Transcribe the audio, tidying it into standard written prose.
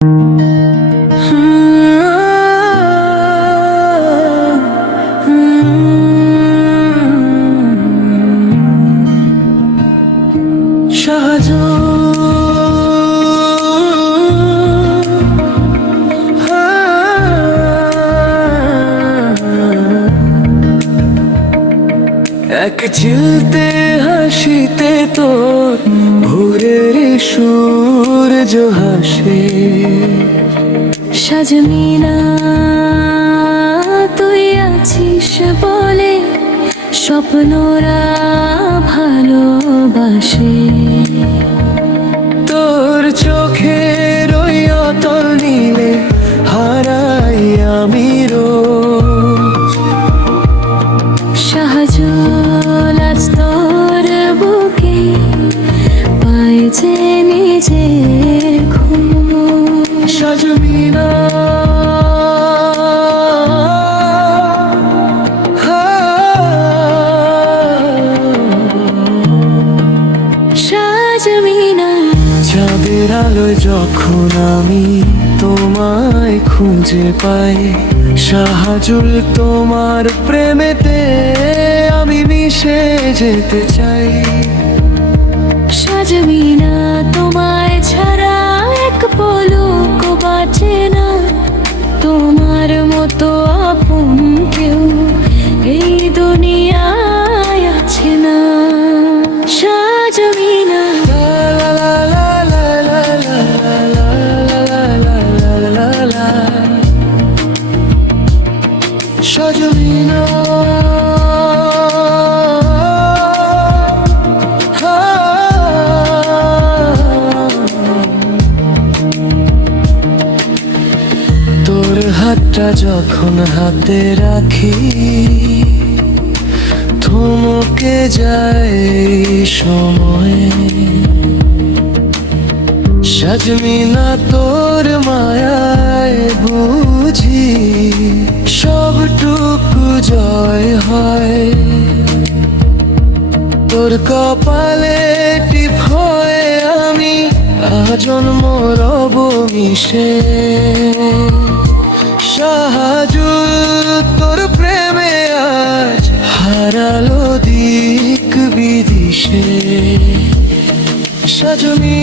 এক চিলতে হাসিতে তোর ভোরের সূর্য হাসে। সাজমিনা তুই আছিস বলে স্বপ্নরা ভালোবাসে। তোর চোখের ওই অতল নীলে হারাই আমি রোজ। শাহজালাল আজ তোর বুকে পায় যে নিজের ঘুম। সাজমিনা চাঁদের আলোয় যখন আমি তোমায় খুঁজে পাই, শাহজুল তোমার প্রেমেতে আমি মিশে যেতে চাই। সাজমিনা তোমায় ছাড়া এক পলক বাঁচে না, তোমার মতো আপন কেউ এই দুনিয়ায় আছে না। সাজমিনা সাজমিনা তোর হাতটা যখন হাতে রাখি থমকে যায় সময়। সাজমিনা তোর মায়ায় বুঝি সবটুকু জয় হয়। তোর কপালে টিপ হয়ে আমি আজন্ম রব মিশে। শাহজুল তোর প্রেমে আজ হারালো দিক বিদিশে। সাজমিনা